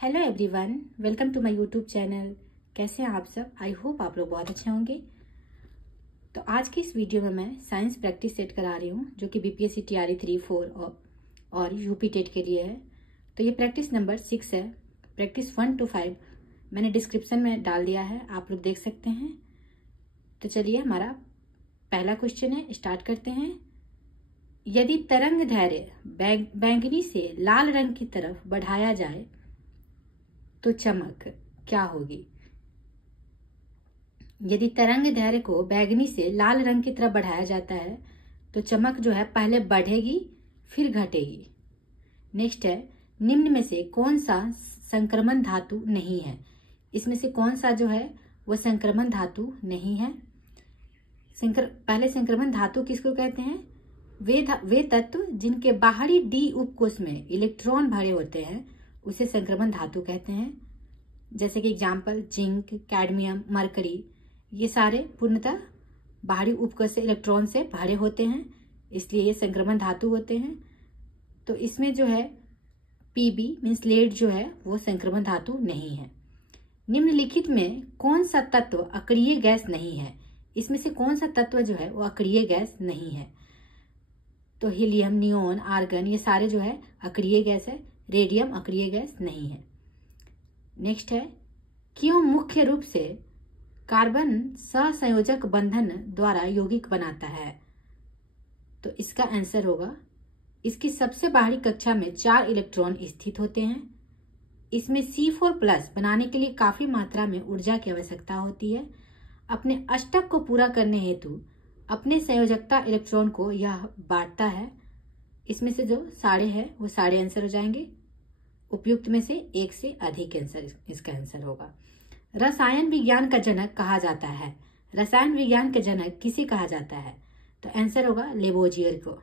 Hello everyone, welcome to my YouTube channel. कैसे हैं आप सब? आई होप आप लोग बहुत अच्छे होंगे। तो आज की इस वीडियो में मैं साइंस प्रैक्टिस सेट करा रही हूँ, जो कि बीपीएससी टीआरई 3, 4 और यूपी टेट के लिए है। तो ये प्रैक्टिस नंबर 6 है। प्रैक्टिस 1 to 5 मैंने डिस्क्रिप्शन में डाल दिया है, आप लोग देख सकते हैं। तो चलिए, हमारा पहला क्वेश्चन है, स्टार्ट करते हैं। यदि तरंग दैर्घ्य बैंगनी से लाल रंग की तरफ बढ़ाया जाए तो चमक क्या होगी? यदि तरंग दैर्घ्य को बैंगनी से लाल रंग की तरफ बढ़ाया जाता है तो चमक जो है पहले बढ़ेगी फिर घटेगी। नेक्स्ट है, निम्न में से कौन सा संक्रमण धातु नहीं है? इसमें से कौन सा जो है वो संक्रमण धातु नहीं है? पहले संक्रमण धातु किसको कहते हैं? वे तत्व जिनके बाहरी डी उपकोष में इलेक्ट्रॉन भरे होते हैं उसे संक्रमण धातु कहते हैं। जैसे कि एग्जाम्पल जिंक, कैडमियम, मरकरी, ये सारे पूर्णतः बाहरी उपकोष से इलेक्ट्रॉन से भरे होते हैं, इसलिए ये संक्रमण धातु होते हैं। तो इसमें जो है पीबी मीन्स लेड जो है वो संक्रमण धातु नहीं है। निम्नलिखित में कौन सा तत्व अक्रिय गैस नहीं है? इसमें से कौन सा तत्व जो है वो अक्रिय गैस नहीं है? तो हीलियम, नियोन, आर्गन, ये सारे जो है अक्रिय गैस है। रेडियम अक्रिय गैस नहीं है। नेक्स्ट है, क्यों मुख्य रूप से कार्बन सहसंयोजक बंधन द्वारा यौगिक बनाता है? तो इसका आंसर होगा, इसकी सबसे बाहरी कक्षा में 4 इलेक्ट्रॉन स्थित होते हैं। इसमें C4+ बनाने के लिए काफी मात्रा में ऊर्जा की आवश्यकता होती है। अपने अष्टक को पूरा करने हेतु अपने संयोजकता इलेक्ट्रॉन को यह बांटता है। इसमें से जो सारे हैं वो सारे आंसर हो जाएंगे। उपयुक्त में से एक से अधिक आंसर इसका आंसर होगा। रसायन विज्ञान का जनक कहा जाता है। रसायन विज्ञान का जनक किसे कहा जाता है? तो आंसर होगा लेबोजियर को।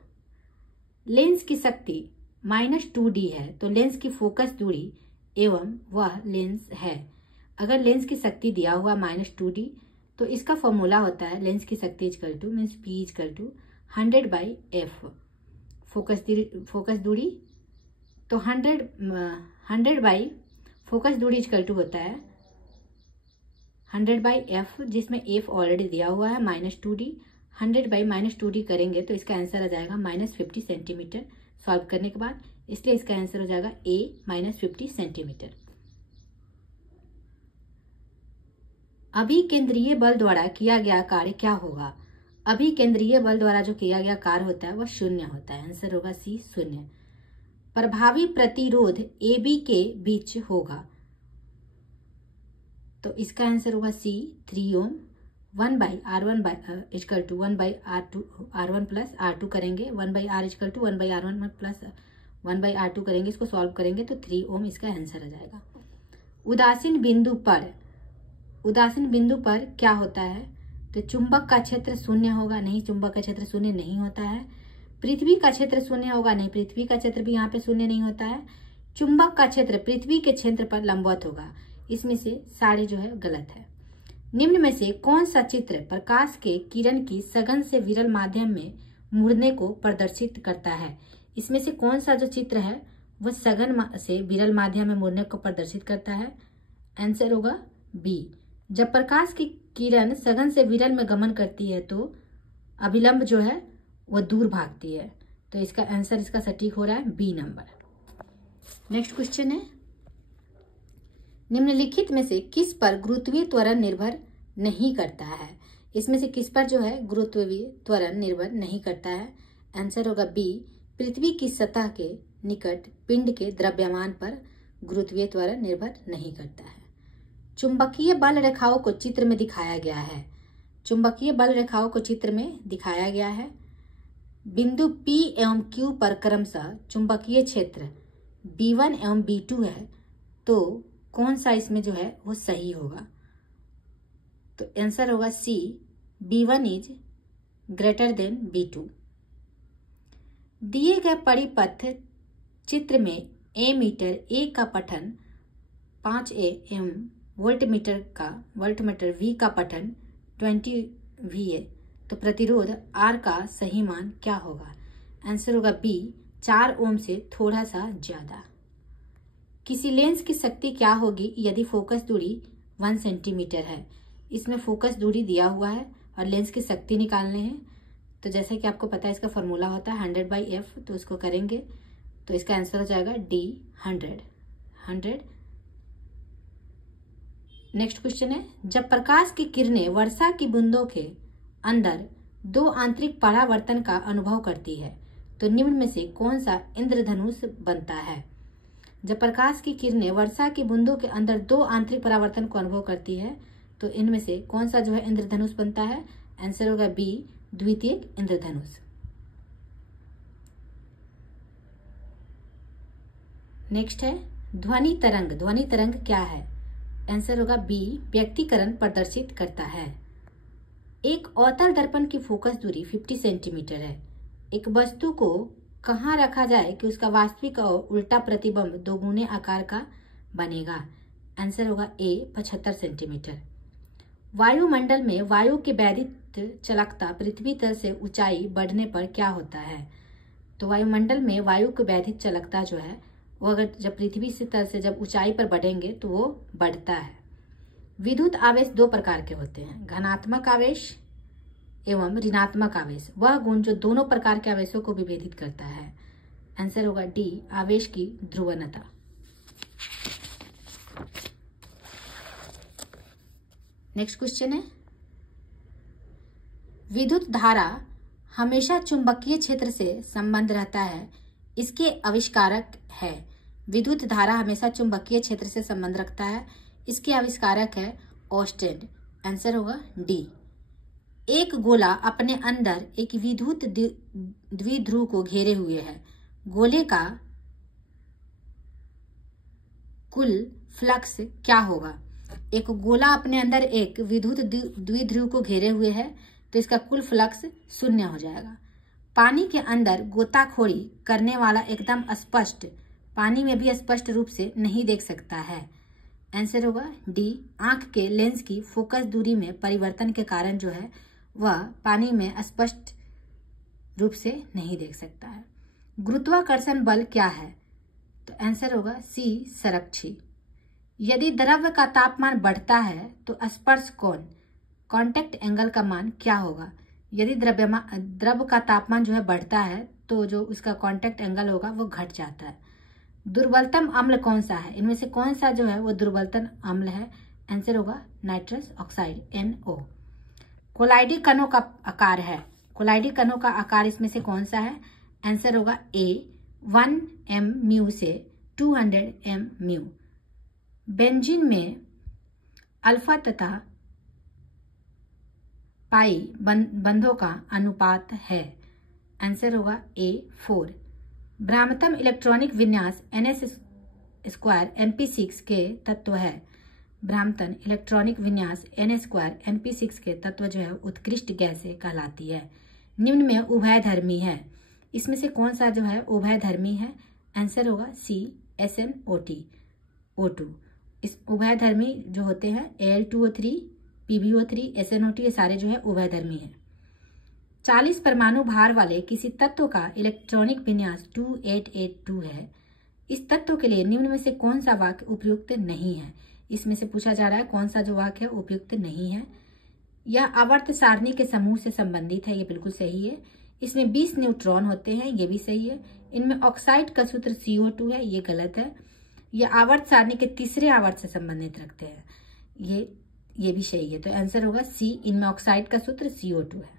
लेंस की शक्ति -2D है, तो लेंस की फोकस दूरी एवं वह लेंस है। अगर लेंस की शक्ति दिया हुआ -2D तो इसका फॉर्मूला होता है लेंस की शक्ति equal to means P equal to 100/F। Focus दूरी तो 100 बाई फोकस दूरी इक्वल टू होता है 100/F, जिसमें F ऑलरेडी दिया हुआ है -2D। 100/-2D करेंगे तो इसका आंसर आ जाएगा -50 सेंटीमीटर सॉल्व करने के बाद, इसलिए इसका आंसर हो जाएगा A -50 सेंटीमीटर। अभिकेंद्रीय बल द्वारा किया गया कार्य क्या होगा? अभिकेंद्रीय बल द्वारा जो किया गया कार्य होता है वह 0 होता है। आंसर होगा C 0। प्रभावी प्रतिरोध AB के बीच होगा, तो इसका आंसर होगा C 3 ohm. 1/R1 equal to 1/R1 plus R2 करेंगे, 1/R equal to 1/R1 plus 1/R2 करेंगे, इसको सॉल्व करेंगे तो 3 ओम इसका आंसर आ जाएगा। उदासीन बिंदु पर क्या होता है? तो चुंबक का क्षेत्र 0 होगा। नहीं, चुंबक का क्षेत्र 0 नहीं होता है। पृथ्वी का क्षेत्र 0 होगा। नहीं, पृथ्वी का क्षेत्र भी यहाँ पे 0 नहीं होता है। चुंबक का क्षेत्र पृथ्वी के क्षेत्र पर लंबवत होगा। इसमें से सारे जो है गलत है। निम्न में से कौन सा चित्र प्रकाश के किरण की सघन से विरल माध्यम में मुड़ने को प्रदर्शित करता है? इसमें से कौन सा जो चित्र है वह सघन से विरल माध्यम में मुड़ने को प्रदर्शित करता है? आंसर होगा बी। जब प्रकाश की किरण सघन से विरल में गमन करती है तो अभिलंब जो है वो दूर भागती है, तो इसका आंसर इसका सटीक हो रहा है बी नंबर। नेक्स्ट क्वेश्चन है, निम्नलिखित में से किस पर गुरुत्वीय त्वरण निर्भर नहीं करता है? इसमें से किस पर जो है गुरुत्वीय त्वरण निर्भर नहीं करता है? आंसर होगा बी। पृथ्वी की सतह के निकट पिंड के द्रव्यमान पर गुरुत्वीय त्वरण निर्भर नहीं करता है। चुंबकीय बल रेखाओं को चित्र में दिखाया गया है। चुंबकीय बल रेखाओं को चित्र में दिखाया गया है। बिंदु P एवं Q पर क्रमशः चुंबकीय क्षेत्र B1 एवं B2 है, तो कौन सा इसमें जो है वो सही होगा? तो आंसर होगा C, B1 is greater than B2। दिए गए परिपथ चित्र में एमीटर A का पठन 5A एवं वोल्टमीटर V का पठन 20V है, तो प्रतिरोध R का सही मान क्या होगा? आंसर होगा बी, 4 ओम से थोड़ा सा ज्यादा। किसी लेंस की शक्ति क्या होगी यदि फोकस दूरी 1 सेंटीमीटर है। इसमें फोकस दूरी दिया हुआ है और लेंस की शक्ति निकालने हैं। तो जैसे कि आपको पता है इसका फॉर्मूला होता है 100/f, तो इसको करेंगे तो इसका आंसर हो जाएगा D 100। नेक्स्ट क्वेश्चन है, जब प्रकाश की किरणें वर्षा की बूंदों के अंदर 2 आंतरिक परावर्तन का अनुभव करती है तो निम्न में से कौन सा इंद्रधनुष बनता है। जब प्रकाश की किरणें वर्षा की बूंदों के अंदर 2 आंतरिक परावर्तन को अनुभव करती है तो इनमें से कौन सा जो है इंद्रधनुष बनता है। आंसर होगा बी, द्वितीयक इंद्रधनुष। नेक्स्ट है ध्वनि तरंग। ध्वनि तरंग क्या है। आंसर होगा बी, व्यक्तिकरण प्रदर्शित करता है। एक अवतल दर्पण की फोकस दूरी 50 सेंटीमीटर है। एक वस्तु को कहाँ रखा जाए कि उसका वास्तविक और उल्टा प्रतिबिंब दोगुने आकार का बनेगा। आंसर होगा ए, 75 सेंटीमीटर। वायुमंडल में वायु की वैद्युत चालकता पृथ्वी तल से ऊंचाई बढ़ने पर क्या होता है। तो वायुमंडल में वायु की वैद्युत चालकता जो है वो अगर जब पृथ्वी से तल से जब ऊंचाई पर बढ़ेंगे तो वो बढ़ता है। विद्युत आवेश 2 प्रकार के होते हैं, धनात्मक आवेश एवं ऋणात्मक आवेश। वह गुण जो दोनों प्रकार के आवेशों को विभेदित करता है। आंसर होगा डी, आवेश की ध्रुवणता। नेक्स्ट क्वेश्चन है, विद्युत धारा हमेशा चुंबकीय क्षेत्र से संबंध रहता है, इसके आविष्कारक है। विद्युत धारा हमेशा चुंबकीय क्षेत्र से संबंध रखता है, इसके आविष्कारक है ऑस्टेड। आंसर होगा डी। एक गोला अपने अंदर एक विद्युत द्विध्रुव को घेरे हुए है। गोले का कुल फ्लक्स क्या होगा। एक गोला अपने अंदर एक विद्युत द्विध्रुव को घेरे हुए है तो इसका कुल फ्लक्स 0 हो जाएगा। पानी के अंदर गोताखोरी करने वाला एकदम स्पष्ट पानी में भी स्पष्ट रूप से नहीं देख सकता है। आंसर होगा डी, आंख के लेंस की फोकस दूरी में परिवर्तन के कारण जो है वह पानी में स्पष्ट रूप से नहीं देख सकता है। गुरुत्वाकर्षण बल क्या है। तो आंसर होगा सी, संरक्षी। यदि द्रव्य का तापमान बढ़ता है तो स्पर्श कोण कांटेक्ट एंगल का मान क्या होगा। यदि द्रव्य का तापमान जो है बढ़ता है तो जो उसका कांटेक्ट एंगल होगा वो घट जाता है। दुर्बलतम अम्ल कौन सा है। इनमें से कौन सा जो है वो दुर्बलतम अम्ल है। आंसर होगा नाइट्रस ऑक्साइड, NO। कोलाइडी कणों का आकार है। कोलाइडी कणों का आकार इसमें से कौन सा है। आंसर होगा ए, 1 mu से 200 mu। बेंजीन में अल्फा तथा पाई बंधों का अनुपात है। आंसर होगा ए, 4। भ्रामतम इलेक्ट्रॉनिक विन्यास NS² MP6 के तत्व है। भ्रामतन इलेक्ट्रॉनिक विन्यास NS² MP6 के तत्व जो है उत्कृष्ट गैसें कहलाती है। निम्न में उभयधर्मी है। इसमें से कौन सा जो है उभयधर्मी है। आंसर होगा सी, SnO2। इस उभयधर्मी जो होते हैं Al2O3, PbO3, SnO2 ये सारे जो है उभयधर्मी है। 40 परमाणु भार वाले किसी तत्व का इलेक्ट्रॉनिक विन्यास 2882 है। इस तत्व के लिए निम्न में से कौन सा वाक्य उपयुक्त नहीं है। इसमें से पूछा जा रहा है कौन सा जो वाक्य है उपयुक्त नहीं है। यह आवर्त सारणी के समूह से संबंधित है, ये बिल्कुल सही है। इसमें 20 न्यूट्रॉन होते हैं, ये भी सही है। इनमें ऑक्साइड का सूत्र CO2 है, ये गलत है। यह आवर्त सारणी के तीसरे आवर्त से संबंधित रखते हैं, ये भी सही है। तो आंसर होगा सी, इनमें ऑक्साइड का सूत्र CO2 है।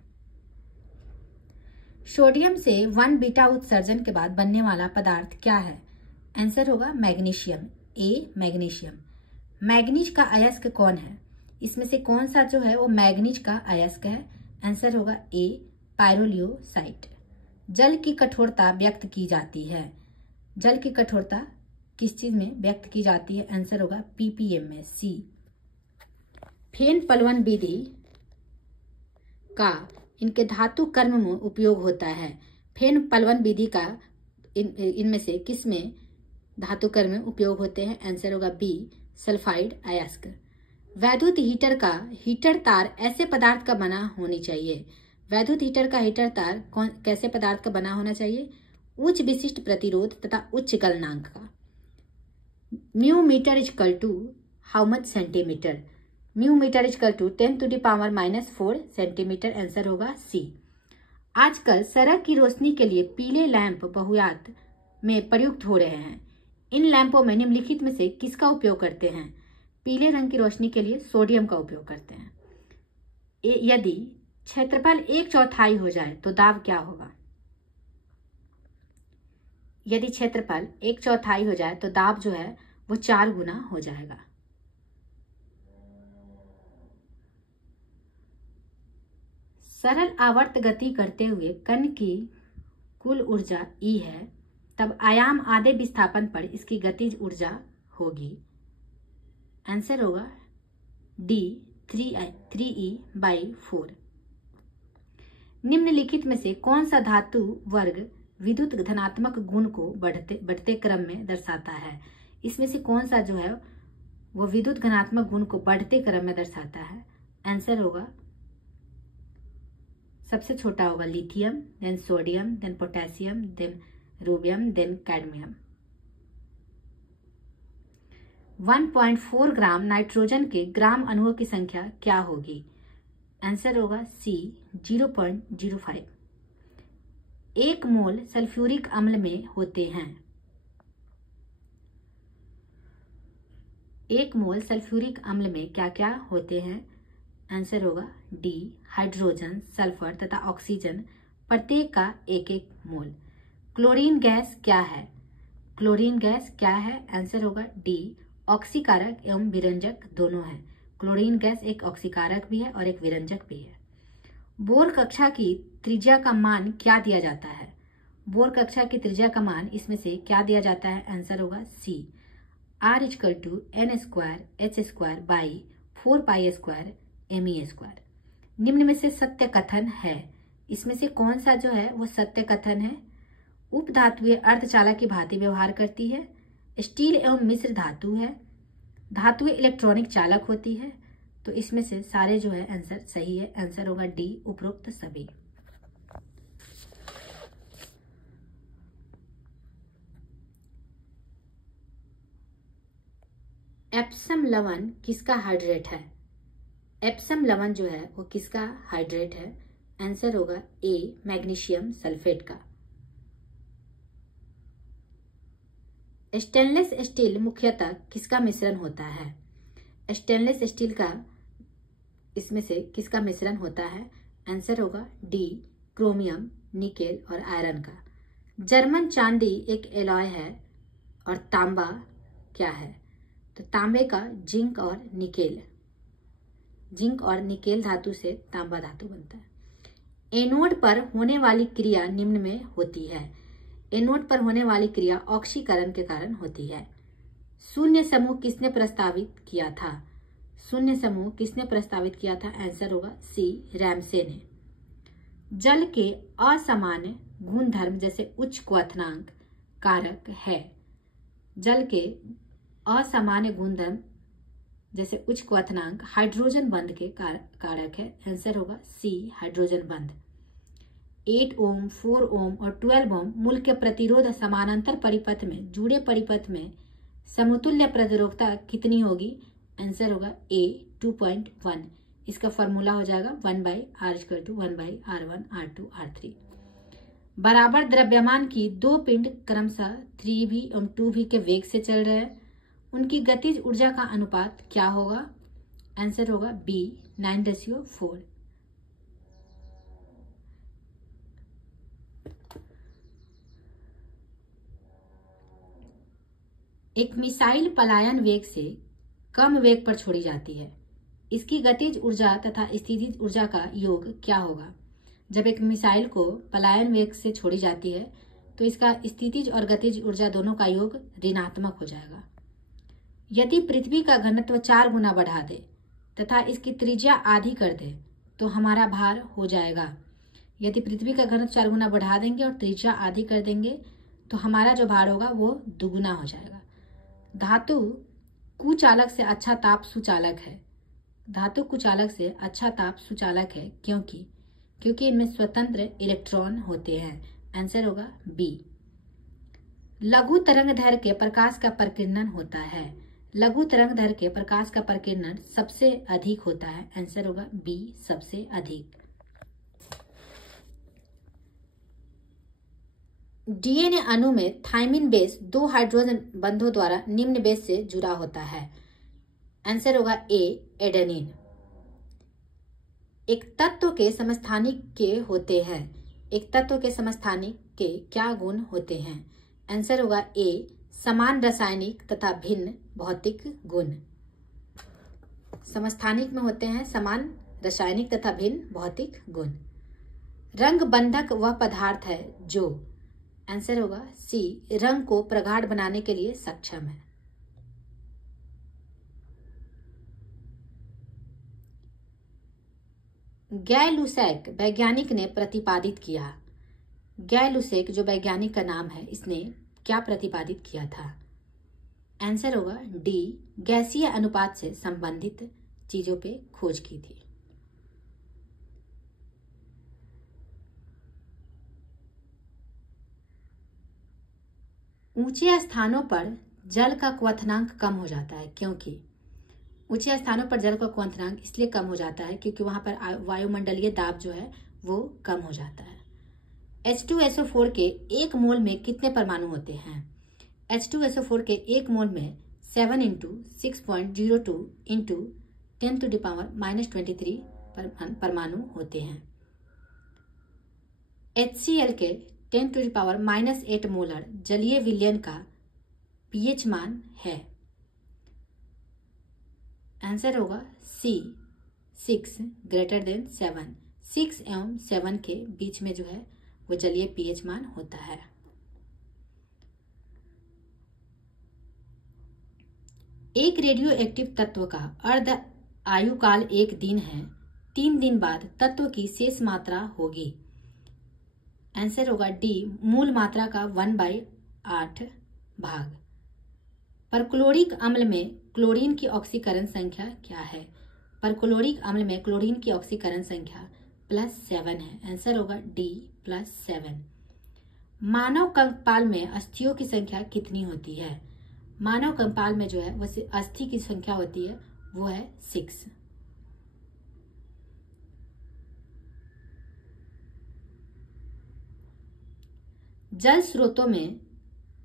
सोडियम से 1 बीटा उत्सर्जन के बाद बनने वाला पदार्थ क्या है। आंसर होगा मैग्नीशियम, ए, मैग्नीशियम। मैग्नीज का अयस्क कौन है। इसमें से कौन सा जो है वो मैग्नीज का अयस्क है। आंसर होगा ए, पायरोलियोसाइट। जल की कठोरता व्यक्त की जाती है। जल की कठोरता किस चीज में व्यक्त की जाती है। आंसर होगा ppm में, सी। फेन पलवन विधि का इनके धातु कर्म में उपयोग होता है। फेन पलवन विधि का इनमें से किस में धातु कर्म में उपयोग होते हैं। आंसर होगा बी, सल्फाइड अयस्क। वैद्युत हीटर का हीटर तार ऐसे पदार्थ का बना होनी चाहिए। वैद्युत हीटर का हीटर तार कैसे पदार्थ का बना होना चाहिए। उच्च विशिष्ट प्रतिरोध तथा उच्च गलनांक का। Mu metre equal to how much centimetre? Mu metre equal to 10⁻⁻⁴ centimetre. Answer होगा सी। आजकल सड़क की रोशनी के लिए पीले लैंप बहुतायत में प्रयुक्त हो रहे हैं। इन लैंपों में निम्नलिखित में से किसका उपयोग करते हैं? पीले रंग की रोशनी के लिए सोडियम का उपयोग करते हैं। यदि क्षेत्रफल 1/4 हो जाए तो दाब क्या होगा? यदि क्षेत्रफल 1/4 हो जाए तो दाब जो है वो 4 गुना हो जाएगा। सरल आवर्त गति करते हुए कण की कुल ऊर्जा E है, तब आयाम आधे विस्थापन पर इसकी गतिज ऊर्जा होगी। आंसर होगा डी 3E/4। निम्नलिखित में से कौन सा धातु वर्ग विद्युत धनात्मक गुण को बढ़ते क्रम में दर्शाता है? इसमें से कौन सा जो है वो विद्युत धनात्मक गुण को बढ़ते क्रम में दर्शाता है? आंसर होगा सबसे छोटा होगा lithium, then sodium, then potassium, then rubidium, then cadmium. 1.4 gram nitrogen के ग्राम अणुओं की संख्या क्या होगी? आंसर होगा सी 0.05। 1 मोल सल्फ्यूरिक अम्ल में होते हैं। 1 मोल सल्फ्यूरिक अम्ल में क्या क्या होते हैं? आंसर होगा डी हाइड्रोजन, सल्फर तथा ऑक्सीजन, प्रत्येक का 1-1 मोल। क्लोरीन गैस क्या है? क्लोरीन गैस क्या है? आंसर होगा डी ऑक्सीकारक एवं विरंजक दोनों है। क्लोरीन गैस एक ऑक्सीकारक भी है और एक विरंजक भी है। बोर कक्षा की त्रिज्या का मान क्या दिया जाता है? बोर कक्षा की त्रिज्या का मान इसमें से क्या दिया जाता है? आंसर होगा सी r=n²h²/4πa²me²। निम्न में से सत्य कथन है, इसमें से कौन सा जो है वो सत्य कथन है? उपधातुएं अर्धचालक की भांति व्यवहार करती है। स्टील एवं मिश्र धातु है। धातुएं इलेक्ट्रॉनिक चालक होती है। तो इसमें से सारे जो है आंसर सही है। आंसर होगा डी उपरोक्त सभी। एप्सम लवण किसका हाइड्रेट है? एप्सम लवण जो है वो किसका हाइड्रेट है? आंसर होगा ए मैग्नीशियम सल्फेट का। स्टेनलेस स्टील मुख्यतः किसका मिश्रण होता है? स्टेनलेस स्टील का इसमें से किसका मिश्रण होता है? आंसर होगा डी क्रोमियम, निकेल और आयरन का। जर्मन चांदी एक एलॉय है और तांबा क्या है? तो तांबे का जिंक और निकेल धातु से तांबा धातु बनता है। एनोड पर होने वाली क्रिया निम्न में होती है। एनोड पर होने वाली क्रिया ऑक्सीकरण के कारण होती है। शून्य समूह किसने प्रस्तावित किया था? शून्य समूह किसने प्रस्तावित किया था? आंसर होगा सी रैमसे ने। जल के असामान्य गुणधर्म जैसे उच्च क्वथनांक कारक है। जल के असामान्य गुणधर्म जैसे उच्च क्वथनांक हाइड्रोजन बंध के कारक है। आंसर होगा सी हाइड्रोजन बंध। 8 ओम, 4 ओम और 12 ओम मूल के प्रतिरोध समानांतर परिपथ में जुड़े परिपथ में समतुल्य प्रतिरोधकता कितनी होगी? आंसर होगा ए 2.1। इसका फॉर्मूला हो जाएगा 1/r=1/r1r2r3। बराबर द्रव्यमान की दो पिंड क्रमशः 3v एवं 2v के वेग से चल रहे हैं। उनकी गतिज ऊर्जा का अनुपात क्या होगा? आंसर होगा बी 9:4। एक मिसाइल पलायन वेग से कम वेग पर छोड़ी जाती है। इसकी गतिज ऊर्जा तथा स्थितिज ऊर्जा का योग क्या होगा? जब एक मिसाइल को पलायन वेग से छोड़ी जाती है तो इसका स्थितिज और गतिज ऊर्जा दोनों का योग ऋणात्मक हो जाएगा। यदि पृथ्वी का घनत्व 4 गुना बढ़ा दे तथा इसकी त्रिज्या आधी कर दे तो हमारा भार हो जाएगा। यदि पृथ्वी का घनत्व 4 गुना बढ़ा देंगे और त्रिज्या आधी कर देंगे तो हमारा जो भार होगा वो दुगुना हो जाएगा। धातु कुचालक से अच्छा ताप सुचालक है। धातु कुचालक से अच्छा ताप सुचालक है क्योंकि इनमें स्वतंत्र इलेक्ट्रॉन होते हैं। आंसर होगा बी। लघु तरंगदैर्घ्य के प्रकाश का प्रकीर्णन होता है। लघु तरंगदैर्घ्य के प्रकाश का प्रकीर्णन सबसे अधिक होता है। आंसर होगा बी, सबसे अधिक। डीएनए अणु में थाइमिन बेस 2 हाइड्रोजन बंधों द्वारा निम्न बेस से जुड़ा होता है। आंसर होगा ए, एडेनिन। एक तत्व के समस्थानिक के होते हैं। एक तत्व के समस्थानिक के क्या गुण होते हैं? आंसर होगा ए, समान रासायनिक तथा भिन्न भौतिक गुण। समस्थानिक में होते हैं समान रासायनिक तथा भिन्न भौतिक गुण। रंग बंधक वह पदार्थ है जो, आंसर होगा सी, रंग को प्रगाढ़ बनाने के लिए सक्षम है। गै लुसैक वैज्ञानिक ने प्रतिपादित किया। गै लुसैक जो वैज्ञानिक का नाम है, इसने क्या प्रतिपादित किया था? आंसर होगा डी, गैसीय अनुपात से संबंधित चीजों पे खोज की थी। ऊंचे स्थानों पर जल का क्वथनांक कम हो जाता है, क्योंकि ऊंचे स्थानों पर जल का क्वथनांक इसलिए कम हो जाता है क्योंकि वहां पर वायुमंडलीय दाब जो है वो कम हो जाता है। H2SO4 के 1 मोल में कितने परमाणु होते हैं? H2SO4 के 1 मोल में 7 × 6.02 × 10⁻³ परमाणु होते हैं। HCl के 10⁻⁸ मोलर जलीय विलयन का pH मान है। आंसर होगा सी, 6 > 7। 6 एवं 7 के बीच में जो है वो जलीय pH मान होता है। एक रेडियो एक्टिव तत्व का अर्ध आयुकाल 1 दिन है। 3 दिन बाद तत्व की शेष मात्रा होगी। आंसर होगा डी, मूल मात्रा का 1/8 भाग। परक्लोरिक अम्ल में क्लोरीन की ऑक्सीकरण संख्या क्या है? परक्लोरिक अम्ल में क्लोरीन की ऑक्सीकरण संख्या +7 है। आंसर होगा डी, +7। मानव कंकाल में अस्थियों की संख्या कितनी होती है? मानव कंकाल में जो है वो अस्थि की संख्या होती है वो है 6। जल स्रोतों में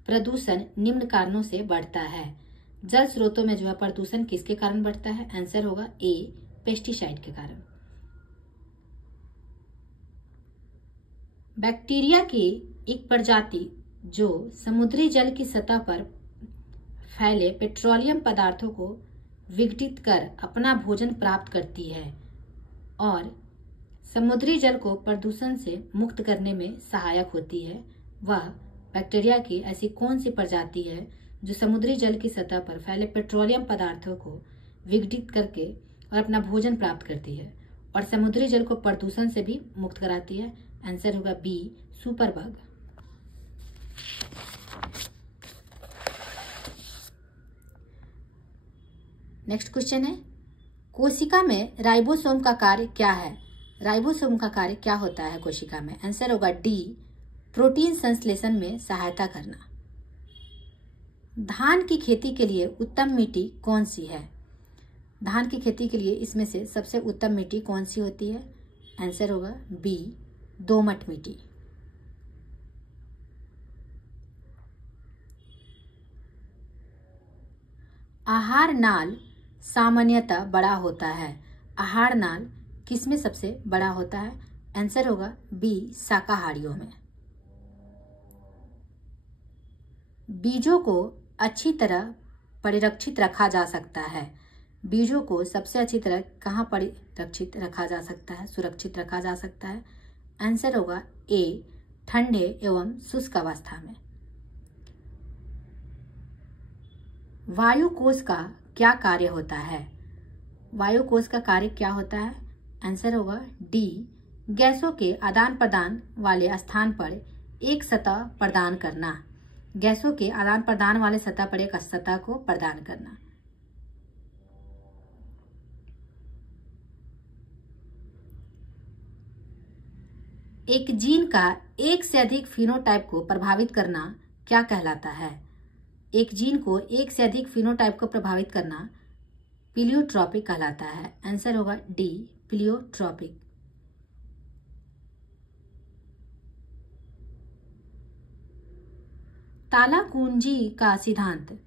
प्रदूषण निम्न कारणों से बढ़ता है। जल स्रोतों में जो है प्रदूषण किसके कारण बढ़ता है? आंसर होगा ए, पेस्टिसाइड के कारण। बैक्टीरिया की एक प्रजाति जो समुद्री जल की सतह पर फैले पेट्रोलियम पदार्थों को विघटित कर अपना भोजन प्राप्त करती है और समुद्री जल को प्रदूषण से मुक्त करने में सहायक होती है, वह बैक्टीरिया की ऐसी कौन सी प्रजाति है जो समुद्री जल की सतह पर फैले पेट्रोलियम पदार्थों को विघटित करके और अपना भोजन प्राप्त करती है और समुद्री जल को प्रदूषण से भी मुक्त कराती है? आंसर होगा बी, सुपरबग। नेक्स्ट क्वेश्चन है, कोशिका में राइबोसोम का कार्य क्या है? राइबोसोम का कार्य क्या होता है कोशिका में? आंसर होगा डी, प्रोटीन संश्लेषण में सहायता करना। धान की खेती के लिए उत्तम मिट्टी कौन सी है? धान की खेती के लिए इसमें से सबसे उत्तम मिट्टी कौन सी होती है? आंसर होगा बी, दोमट मिट्टी। आहार नाल सामान्यतः बड़ा होता है। आहार नाल किसमें सबसे बड़ा होता है? आंसर होगा बी, शाकाहारियों में। बीजों को अच्छी तरह परिरक्षित रखा जा सकता है। बीजों को सबसे अच्छी तरह कहाँ परिरक्षित रखा जा सकता है, सुरक्षित रखा जा सकता है? आंसर होगा ए, ठंडे एवं शुष्क अवस्था में। वायु कोश का क्या कार्य होता है? वायु कोश का कार्य क्या होता है? आंसर होगा डी, गैसों के आदान प्रदान वाले स्थान पर एक सतह प्रदान करना। गैसों के आदान प्रदान वाले सतह पर एक सतह को प्रदान करना। एक जीन का एक से अधिक फिनोटाइप को प्रभावित करना क्या कहलाता है? एक जीन को एक से अधिक फिनोटाइप को प्रभावित करना प्लीioट्रॉपिक कहलाता है। आंसर होगा डी, प्लीioट्रॉपिक। ताला कुंजी का सिद्धांत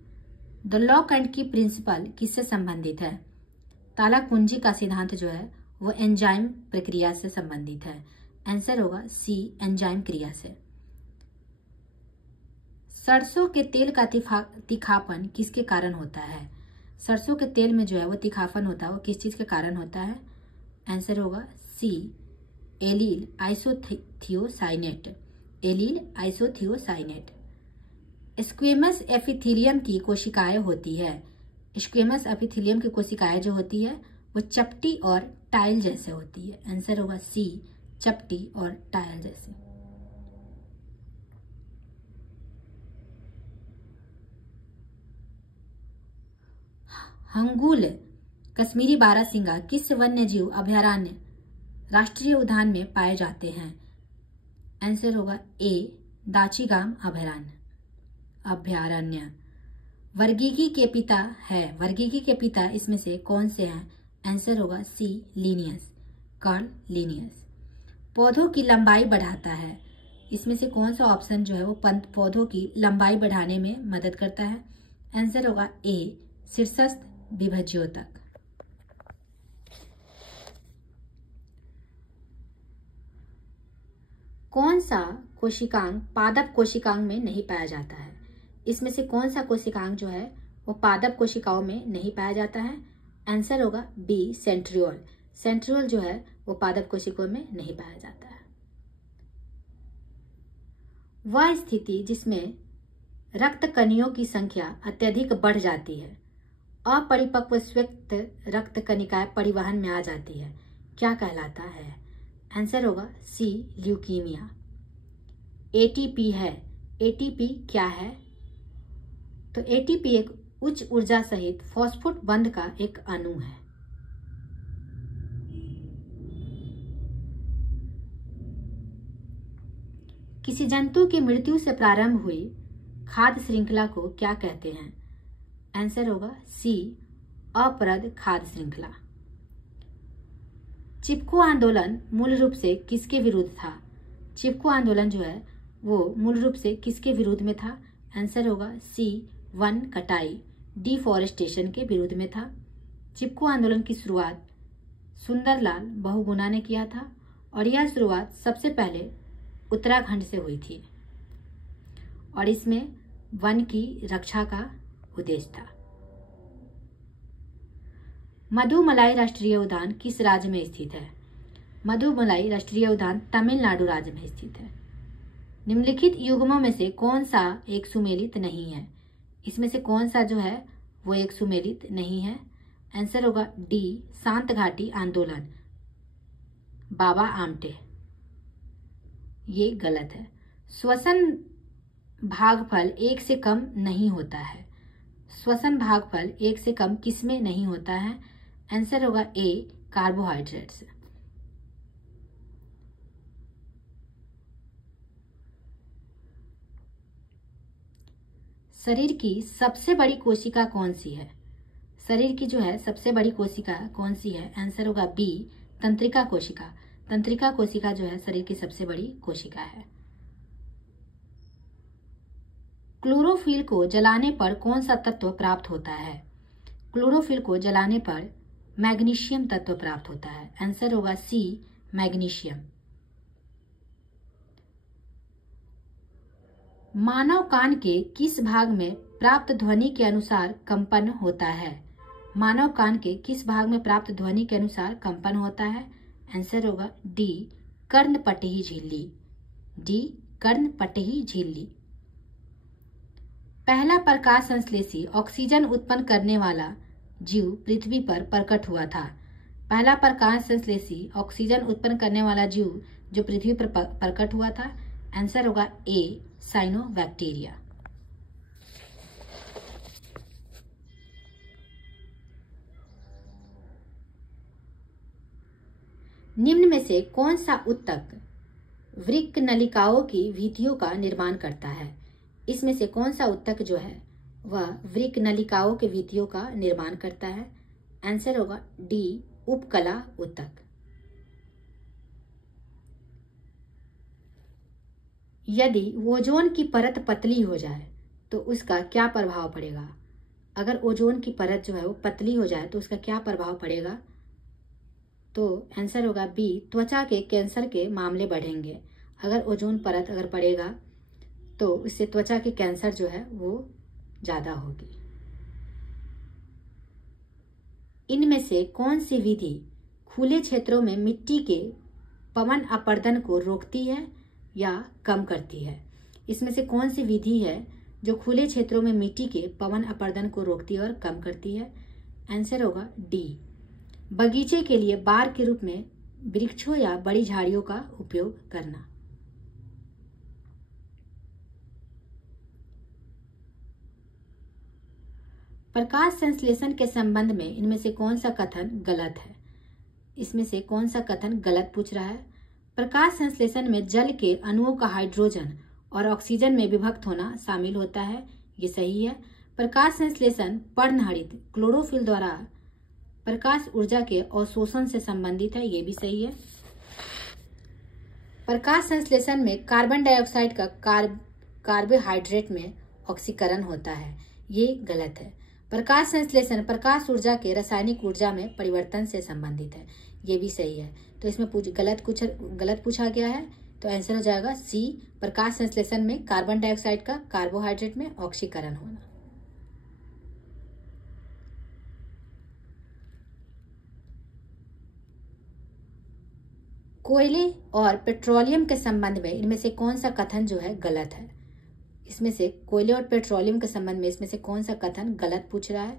द लॉक एंड की प्रिंसिपल किससे संबंधित है? ताला कुंजी का सिद्धांत जो है वो एंजाइम प्रक्रिया से संबंधित है। आंसर होगा सी, एंजाइम क्रिया से। सरसों के तेल का तीखापन किसके कारण होता है? सरसों के तेल में जो है वो तीखापन होता है वो किस चीज के कारण होता है? आंसर होगा C, allyl isothiocyanate. Allyl isothiocyanate. Squamous epithelium की कोशिकाएं होती है। स्क्वेमस एपिथेलियम की कोशिकाएं जो होती है वो चपटी और टाइल जैसे होती है। आंसर होगा सी, चपटी और टाइल जैसे। हंगुल कश्मीरी बारहसिंगा किस वन्यजीव अभयारण्य राष्ट्रीय उद्यान में पाए जाते हैं? आंसर होगा ए, दाचीगाम अभयारण्य। वर्गीकी के पिता है। वर्गीकी के पिता इसमें से कौन से हैं? आंसर होगा सी, लीनियस, कार्ल लीनियस। पौधों की लंबाई बढ़ाता है। इसमें से कौन सा ऑप्शन जो है वो पौधों की लंबाई बढ़ाने में मदद करता है? आंसर होगा ए, शीर्षस्थ विभज्योतक। कौन सा कोशिकांग पादप कोशिकांग में नहीं पाया जाता है? इसमें से कौन सा कोशिकांग जो है वो पादप कोशिकाओं में नहीं पाया जाता है? आंसर होगा बी, सेंट्रियोल। सेंट्रियोल जो है वो पादप कोशिकाओं में नहीं पाया जाता है। वह स्थिति जिसमें रक्त कणियों की संख्या अत्यधिक बढ़ जाती है, अपरिपक्व स्वेत रक्त कणिकाएं परिवहन में आ जाती है, क्या कहलाता है? आंसर होगा सी, ल्यूकीमिया। एटीपी है। एटीपी क्या है? तो एटीपी एक उच्च ऊर्जा सहित फॉस्फेट बंध का एक अणु है। किसी जंतु की मृत्यु से प्रारंभ हुई खाद्य श्रृंखला को क्या कहते हैं? आंसर होगा सी, अपरद खाद्य श्रृंखला। चिपको आंदोलन मूल रूप से किसके विरुद्ध था? चिपको आंदोलन जो है वो मूल रूप से किसके विरुद्ध में था? आंसर होगा सी, वन कटाई, डिफॉरेस्टेशन के विरुद्ध में था। चिपको आंदोलन की शुरुआत सुंदरलाल बहुगुणा ने किया था और यह शुरुआत सबसे पहले उत्तराखंड से हुई थी और इसमें वन की रक्षा का उद्देश्य था। मधुमलाई राष्ट्रीय उद्यान किस राज्य में स्थित है? मधुमलाई राष्ट्रीय उद्यान तमिलनाडु राज्य में स्थित है। निम्नलिखित युग्मों में से कौन सा एक सुमेलित नहीं है? इसमें से कौन सा जो है वो एक सुमेलित नहीं है? आंसर होगा डी, शांत घाटी आंदोलन, बाबा आमटे। ये गलत है। श्वसन भागफल एक से कम नहीं होता है। श्वसन भागफल एक से कम किसमें नहीं होता है? आंसर होगा ए, कार्बोहाइड्रेट्स। शरीर की सबसे बड़ी कोशिका कौन सी है? शरीर की जो है सबसे बड़ी कोशिका कौन सी है? आंसर होगा बी, तंत्रिका कोशिका। तंत्रिका कोशिका जो है शरीर की सबसे बड़ी कोशिका है। क्लोरोफिल को जलाने पर कौन सा तत्व प्राप्त होता है? क्लोरोफिल को जलाने पर मैग्नीशियम तत्व प्राप्त होता है। आंसर होगा सी, मैग्नीशियम। मानव कान के किस भाग में प्राप्त ध्वनि के अनुसार कंपन होता है? मानव कान के किस भाग में प्राप्त ध्वनि के अनुसार कंपन होता है? आंसर होगा डी, कर्णपटही झिल्ली। डी, कर्णपटही झिल्ली। पहला प्रकाश संश्लेषी ऑक्सीजन उत्पन्न करने वाला जीव पृथ्वी पर प्रकट हुआ था। पहला प्रकाश संश्लेषी ऑक्सीजन उत्पन्न करने वाला जीव जो पृथ्वी पर प्रकट हुआ था, आंसर होगा ए, साइनोबैक्टीरिया। निम्न में से कौन सा ऊतक वृक्क नलिकाओं की भित्तियों का निर्माण करता है? इसमें से कौन सा ऊतक जो है वह वृक्क नलिकाओं के वीतियों का निर्माण करता है? आंसर होगा डी, उपकला ऊतक। यदि ओजोन की परत पतली हो जाए तो उसका क्या प्रभाव पड़ेगा? अगर ओजोन की परत जो है वो पतली हो जाए तो उसका क्या प्रभाव पड़ेगा? तो आंसर होगा बी, त्वचा के कैंसर के मामले बढ़ेंगे। अगर ओजोन परत अगर पड़ेगा तो इससे त्वचा के कैंसर जो है वो ज्यादा होगी। इनमें से कौन सी विधि खुले क्षेत्रों में मिट्टी के पवन अपरदन को रोकती है या कम करती है? इसमें से कौन सी विधि है जो खुले क्षेत्रों में मिट्टी के पवन अपरदन को रोकती है और कम करती है? आंसर होगा डी, बगीचे के लिए बार के रूप में वृक्षों या बड़ी झाड़ियों का उपयोग करना। प्रकाश संश्लेषण के संबंध में इनमें से कौन सा कथन गलत है? इसमें से कौन सा कथन गलत पूछ रहा है? प्रकाश संश्लेषण में जल के अणुओं का हाइड्रोजन और ऑक्सीजन में विभक्त होना शामिल होता है, ये सही है। प्रकाश संश्लेषण पर्णहरित क्लोरोफिल द्वारा प्रकाश ऊर्जा के अवशोषण से संबंधित है, ये भी सही है। प्रकाश संश्लेषण में कार्बन डाइऑक्साइड का कार्बोहाइड्रेट में ऑक्सीकरण होता है, ये गलत है। प्रकाश संश्लेषण प्रकाश ऊर्जा के रासायनिक ऊर्जा में परिवर्तन से संबंधित है, ये भी सही है। तो इसमें गलत पूछा गया है, तो आंसर हो जाएगा सी, प्रकाश संश्लेषण में कार्बन डाइऑक्साइड का कार्बोहाइड्रेट में ऑक्सीकरण होना। कोयले और पेट्रोलियम के संबंध में इनमें से कौन सा कथन जो है गलत है? इसमें से कोयले और पेट्रोलियम के संबंध में इसमें से कौन सा कथन गलत पूछ रहा है?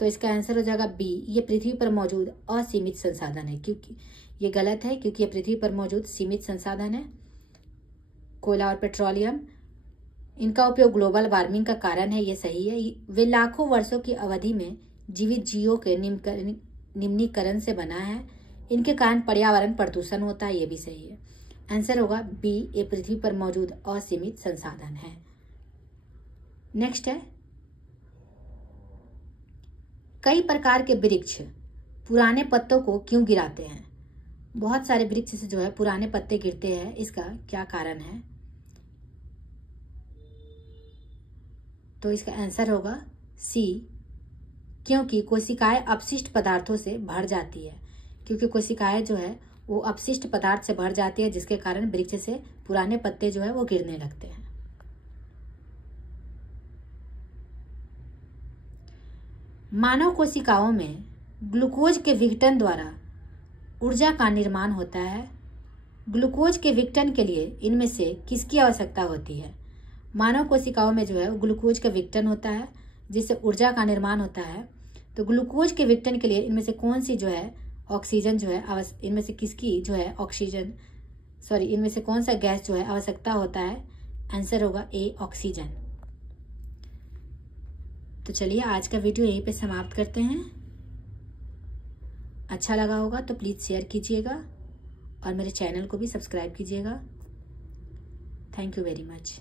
तो इसका आंसर हो जाएगा बी, ये पृथ्वी पर मौजूद असीमित संसाधन है, क्योंकि ये गलत है, क्योंकि ये पृथ्वी पर मौजूद सीमित संसाधन है। कोयला और पेट्रोलियम, इनका उपयोग ग्लोबल वार्मिंग का कारण है, ये सही है। वे लाखों वर्षों की अवधि में जीवित जीवों के निम्नीकरण से बना है, इनके कारण पर्यावरण प्रदूषण होता है, ये भी सही है। आंसर होगा बी, ये पृथ्वी पर मौजूद असीमित संसाधन है। नेक्स्ट है, कई प्रकार के वृक्ष पुराने पत्तों को क्यों गिराते हैं? बहुत सारे वृक्ष से जो है पुराने पत्ते गिरते हैं, इसका क्या कारण है? तो इसका आंसर होगा सी, क्योंकि कोशिकाएं अपशिष्ट पदार्थों से भर जाती है, क्योंकि कोशिकाएं जो है वो अपशिष्ट पदार्थ से भर जाती है, जिसके कारण वृक्ष से पुराने पत्ते जो है वो गिरने लगते हैं। मानव कोशिकाओं में ग्लूकोज के विघटन द्वारा ऊर्जा का निर्माण होता है। ग्लूकोज के विघटन के लिए इनमें से किसकी आवश्यकता होती है? मानव कोशिकाओं में जो है ग्लूकोज का विघटन होता है, जिससे ऊर्जा का निर्माण होता है। तो ग्लूकोज के विघटन के लिए इनमें से कौन सी जो है ऑक्सीजन जो है इनमें से किसकी जो है इनमें से कौन सा गैस जो है आवश्यकता होता है? आंसर होगा ए, ऑक्सीजन। तो चलिए आज का वीडियो यहीं पे समाप्त करते हैं। अच्छा लगा होगा तो प्लीज शेयर कीजिएगा और मेरे चैनल को भी सब्सक्राइब कीजिएगा। Thank you very much.